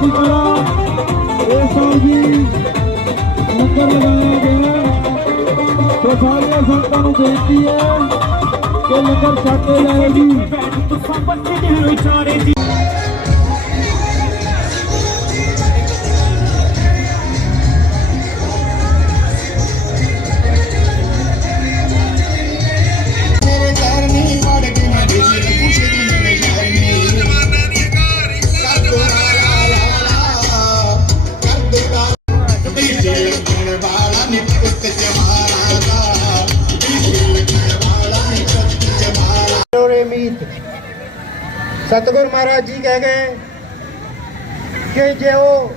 ਦੀ ਤਰ੍ਹਾਂ ਇਸ ਸਾਲ ਵੀ ਲੰਗਰ ਲਗਾਇਆ ਗਿਆ। ਤੇ ਸਾਰੀਆਂ ਸੰਤਾਂ ਨੂੰ ਬੇਨਤੀ ਹੈ ਕਿ ਲੰਗਰ ਛਕ ਕੇ ਜਾਓ ਜੀ। ਸਤਿਗੁਰ ਮਹਾਰਾਜ ਜੀ ਕਹਿ ਗਏ ਕਿ ਜੇ ਉਹ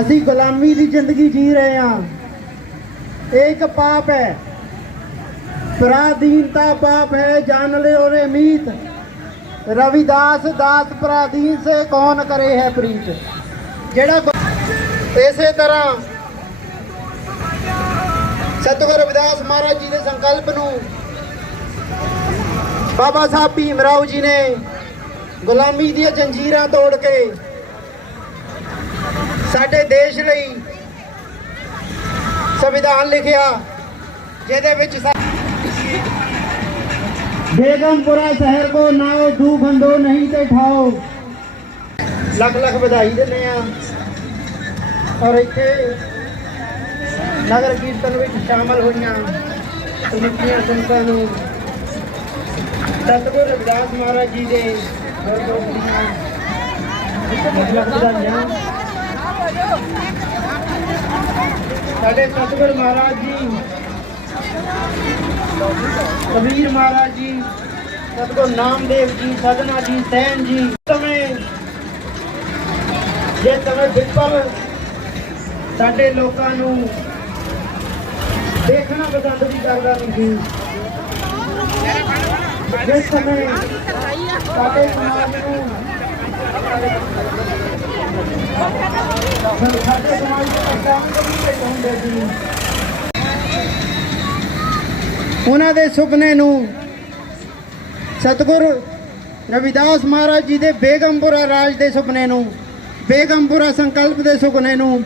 ਅਸੀਂ ਗੁਲਾਮੀ ਦੀ ਜ਼ਿੰਦਗੀ ਜੀ ਰਹੇ ਹਾਂ, ਇਹ ਇੱਕ ਪਾਪ ਹੈ। ਪਰਾਧੀਨਤਾ ਪਾਪ ਹੈ, ਜਾਣ ਲਿਓ ਰੇ ਮੀਤ। ਰਵਿਦਾਸ ਦਾਸ ਪਰਾਧੀਨ ਸੇ ਕੌਣ ਕਰੇ ਹੈ ਪ੍ਰੀਤ? ਜਿਹੜਾ ਇਸੇ ਤਰ੍ਹਾਂ ਸਤਿਗੁਰ ਰਵਿਦਾਸ ਮਹਾਰਾਜ ਜੀ ਦੇ ਸੰਕਲਪ ਨੂੰ ਬਾਬਾ ਸਾਹਿਬ ਭੀਮ ਰਾਓ ਜੀ ਨੇ ਗੁਲਾਮੀ ਦੀਆਂ ਜੰਜੀਰਾਂ ਤੋੜ ਕੇ ਸਾਡੇ ਦੇਸ਼ ਲਈ ਸੰਵਿਧਾਨ ਲਿਖਿਆ ਜਿਹਦੇ ਵਿੱਚ ਬੇਗਮਪੁਰਾ ਸ਼ਹਿਰ ਕੋ ਨਾਓ ਦੂ ਬੰਦੋ ਨਹੀਂ ਤੇ ਠਾਓ। ਲੱਖ ਲੱਖ ਵਧਾਈ ਦਿੰਦੇ ਆ ਔਰ ਇੱਥੇ ਨਗਰ ਕੀਰਤਨ ਵਿੱਚ ਸ਼ਾਮਲ ਹੋਈਆਂ ਸੰਗਤਾਂ ਨੂੰ ਸਤਿਗੁਰ ਰਵਿਦਾਸ ਮਹਾਰਾਜ ਜੀ ਦੇ ਸਾਡੇ ਸਤਿਗੁਰ ਮਹਾਰਾਜ ਜੀ, ਕਬੀਰ ਮਹਾਰਾਜ ਜੀ, ਸਤਿਗੁਰ ਨਾਮਦੇਵ ਜੀ, ਸਦਨਾ ਜੀ, ਸੈਨ ਜੀ ਸਮੇਂ ਜੇ ਸਮੇਂ ਬਿਲਕੁਲ ਸਾਡੇ ਲੋਕਾਂ ਨੂੰ ਦੇਖਣਾ ਪਸੰਦ ਵੀ ਕਰਦਾ ਨਹੀਂ ਸੀ। ਜਿਸ ਸਮੇਂ ਸਾਡੇ ਸਮਾਜ ਨੂੰ ਸਾਡੇ ਸਮਾਜ ਦੇ ਹੁੰਦੇ ਸੀ ਉਹਨਾਂ ਦੇ ਸੁਪਨੇ ਨੂੰ ਸਤਿਗੁਰ ਰਵਿਦਾਸ ਮਹਾਰਾਜ ਜੀ ਦੇ ਬੇਗਮਪੁਰਾ ਰਾਜ ਦੇ ਸੁਪਨੇ ਨੂੰ ਬੇਗਮਪੁਰਾ ਸੰਕਲਪ ਦੇ ਸੁਪਨੇ ਨੂੰ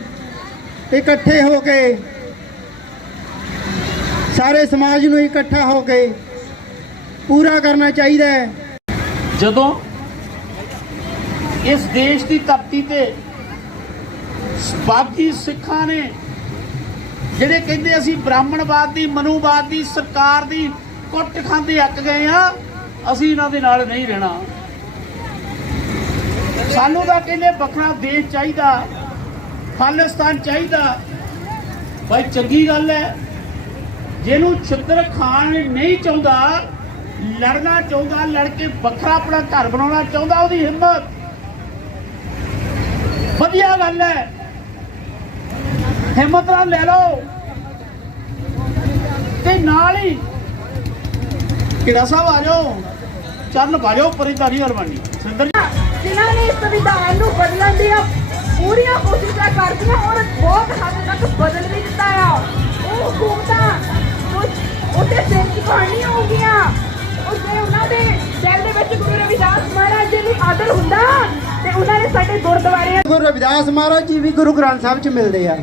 ਇਕੱਠੇ ਹੋ ਕੇ, ਸਾਰੇ ਸਮਾਜ ਨੂੰ ਇਕੱਠਾ ਹੋ ਕੇ ਪੂਰਾ ਕਰਨਾ ਚਾਹੀਦਾ ਹੈ। ਜਦੋਂ ਇਸ ਦੇਸ਼ ਦੀ ਧਰਤੀ ਤੇ ਬਾਗੀ ਸਿੱਖਾਂ ਨੇ ਜਿਹੜੇ ਕਹਿੰਦੇ ਅਸੀਂ ਬ੍ਰਾਹਮਣਵਾਦ ਦੀ, ਮਨੂਵਾਦ ਦੀ, ਸਰਕਾਰ ਦੀ ਕੁੱਟ ਖਾਂਦੇ ਅੱਕ ਗਏ ਆ, ਅਸੀਂ ਇਹਨਾਂ ਦੇ ਨਾਲ ਨਹੀਂ ਰਹਿਣਾ। ਸਾਨੂੰ ਤਾਂ ਕਹਿੰਦੇ ਵੱਖਰਾ ਦੇਸ਼ ਚਾਹੀਦਾ, ਖਾਲਿਸਤਾਨ ਚਾਹੀਦਾ। ਭਾਈ ਚੰਗੀ ਗੱਲ ਹੈ, ਜਿਹਨੂੰ ਛਿੱਤਰ ਖਾਣ ਨਹੀਂ ਚਾਹੁੰਦਾ ਲੜਨਾ ਚਾਹੁੰਦਾ, ਲੜ ਕੇ ਵੱਖਰਾ ਆਪਣਾ ਘਰ ਬਣਾਉਣਾ ਚਾਹੁੰਦਾ, ਉਹਦੀ ਹਿੰਮਤ। ਵਧੀਆ ਗੱਲ ਹੈ। ਹਿੰਮਤ ਨਾਲ ਲੈ ਲਓ। ਤੇ ਨਾਲ ਹੀ ਕਿਹੜਾ ਸਾਹਿਬ ਆ ਜਾਓ। ਚਰਨ ਬਾਜੋ ਪਰਿਦਾਰੀ ਹਰਮਾਨੀ ਸਿੰਦਰ ਜਿਨ੍ਹਾਂ ਨੇ ਇਸ ਸੰਵਿਧਾਨ ਨੂੰ ਬਦਲਣ ਦੀਆਂ ਪੂਰੀਆਂ ਕੋਸ਼ਿਸ਼ਾਂ ਕਰਦੀਆਂ ਔਰ ਬਹੁਤ ਹੱਦ ਤੱਕ ਬਦਲ ਵੀ ਦਿੱਤਾ ਆ। ਉਹ ਹਕੂਮਤਾਂ ਕੁਝ ਉੱਤੇ ਸਿਰ ਝੁਕਾਉਣੀਆਂ ਹੋ ਮਹਾਰਾਜ ਜੀ ਲਈ ਆਦਰ ਹੁੰਦਾ ਤੇ ਉਹਨਾਂ ਨੇ ਸਾਡੇ ਗੁਰਦੁਆਰੇ ਗੁਰੂ ਰਵਿਦਾਸ ਮਹਾਰਾਜ ਜੀ ਵੀ ਗੁਰੂ ਗ੍ਰੰਥ ਸਾਹਿਬ 'ਚ ਮਿਲਦੇ ਆ।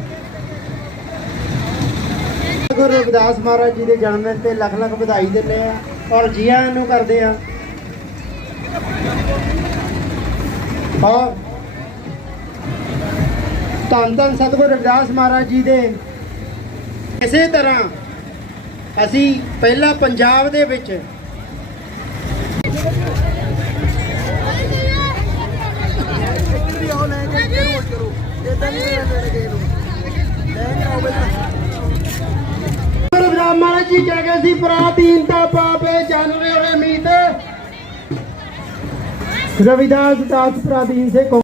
ਗੁਰੂ ਰਵਿਦਾਸ ਮਹਾਰਾਜ ਜੀ ਦੇ ਜਨਮ ਦਿਨ ਤੇ ਲੱਖ ਲੱਖ ਵਧਾਈ ਦਿੰਦੇ ਆ ਔਰ ਜੀ ਨੂੰ ਕਰਦੇ ਆ। ਔਰ ਧੰਨ ਧੰਨ ਸਤਿਗੁਰੂ ਰਵਿਦਾਸ ਮਹਾਰਾਜ ਜੀ ਦੇ। ਇਸੇ ਤਰ੍ਹਾਂ ਅਸੀਂ ਪਹਿਲਾਂ ਪੰਜਾਬ ਦੇ ਵਿੱਚ ਗੁਰੂ ਰਵਿਦਾਸ ਮਹਾਰਾਜ ਜੀ ਕਹਿ ਗਏ ਸੀ ਪ੍ਰਾਤੀਨਤਾ ਪਾਪੇ ਜਨ ਰੇ ਮੀਤ। ਰਵਿਦਾਸ ਦਾਸ ਪ੍ਰਾਦੀਨ ਸੇ ਕੌਣ